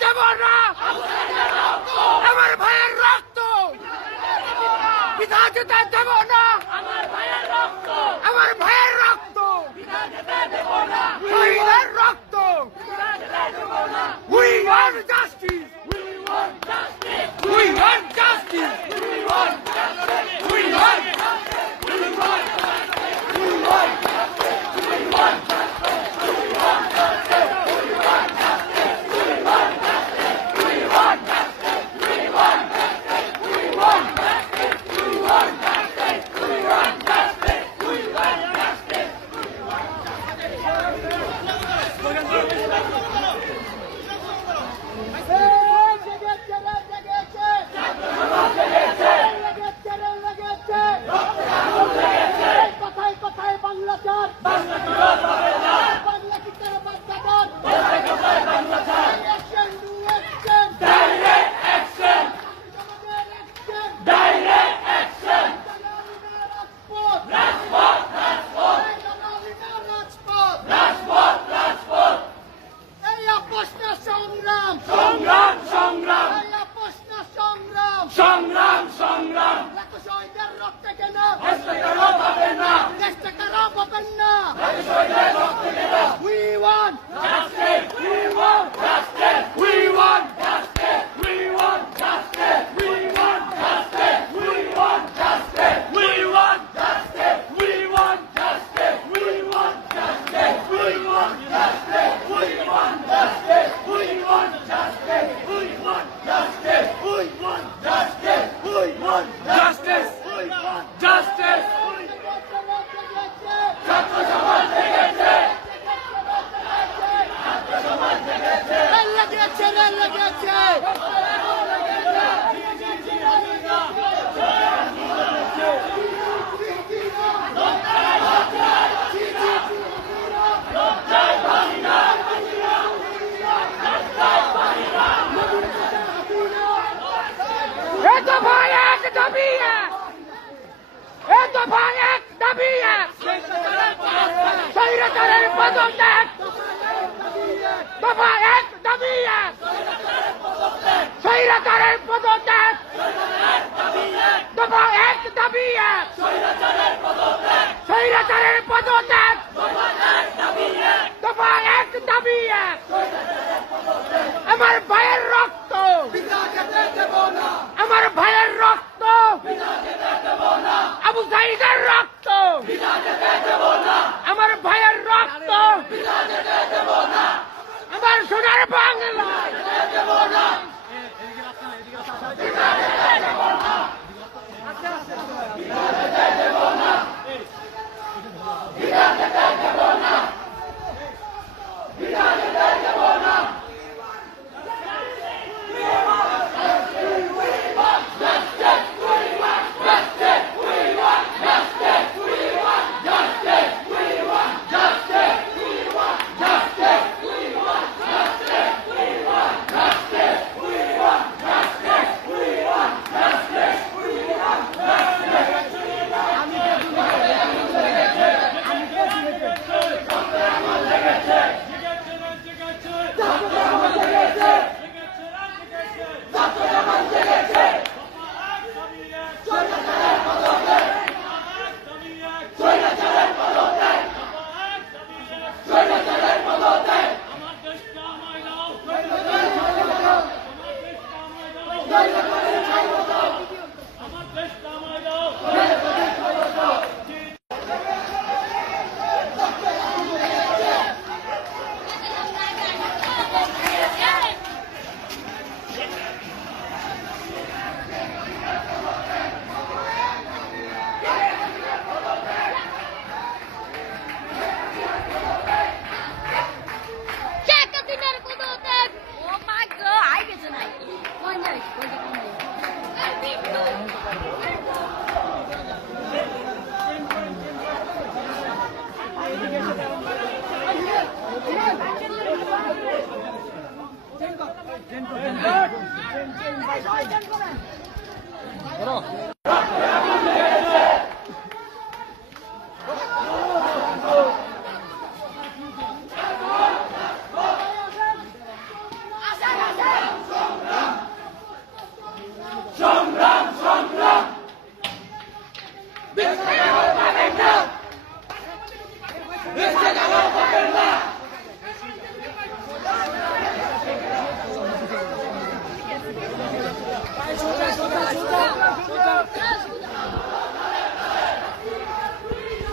যাব না আমার ভাইয়ের রক্ত! পিতা চিতা যাব না! ভাইদের রক্ত। আমার ভাইয়ের রক্ত। আমার সোনার Bangla. this take a look!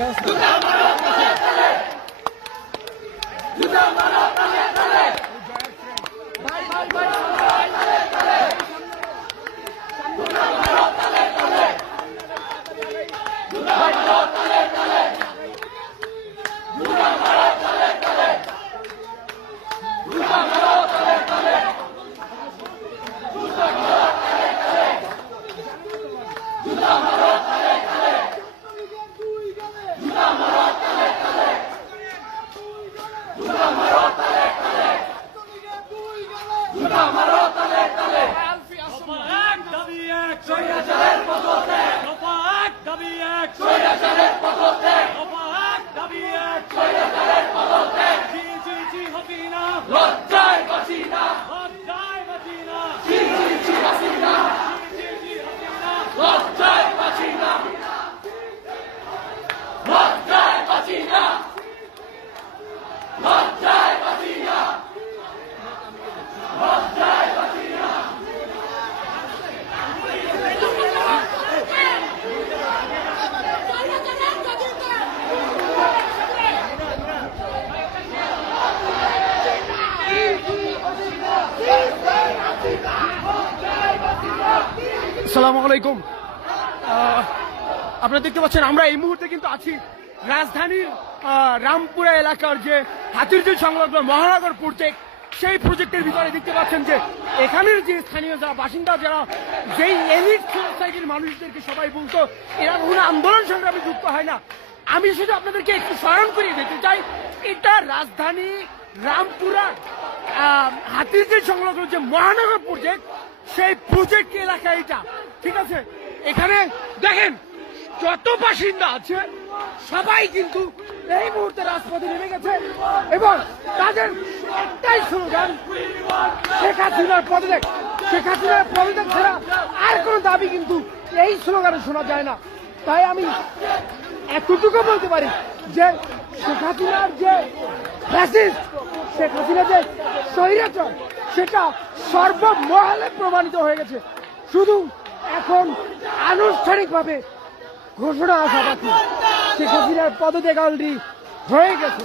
confiança. সালাম আলাইকুম। আপনারা দেখতে পাচ্ছেন আমরা এই মুহূর্তে কিন্তু আছি রাজধানীর রামপুরা এলাকার যে হাতির হাতিরঝিল সংলগ্ন মহানগর প্রজেক্ট সেই প্রজেক্টের ভিতরে দেখতে পাচ্ছেন যে এখানের যে স্থানীয় যারা বাসিন্দা যারা যেই এলিট সোসাইটির মানুষদেরকে সবাই বলতো এরা কোনো আন্দোলন সংগ্রামে যুক্ত হয় না। আমি শুধু আপনাদেরকে একটু স্মরণ করিয়ে দিতে চাই এটা রাজধানী রামপুরা আহ, হাতিরঝিল সংলগ্ন যে মহানগর প্রজেক্ট সেই প্রজেক্ট এলাকা এটা? ঠিক আছে? এখানে দেখেন, যত বাসিন্দা আছে, সবাই কিন্তু এই মুহূর্তে রাজপথে নেমে গেছে এবং তাদের একটাই স্লোগান শেখ হাসিনার পদত্যাগ। শেখ হাসিনার পদত্যাগ ছাড়া আর কোনো দাবি কিন্তু এই স্লোগানে শোনা যায় না। তাই আমি এতটুকু বলতে পারি যে শেখ হাসিনার যে ফ্যাসিস্ট শেখ হাসিনা যে স্বৈরাচার, সেটা সর্বমহলে প্রমাণিত হয়ে গেছে। শুধু এখন আনুষ্ঠানিকভাবে ঘোষণা আসা বাকি শেখ হাসিনার পদত্যাগ অলরেডি হয়ে গেছে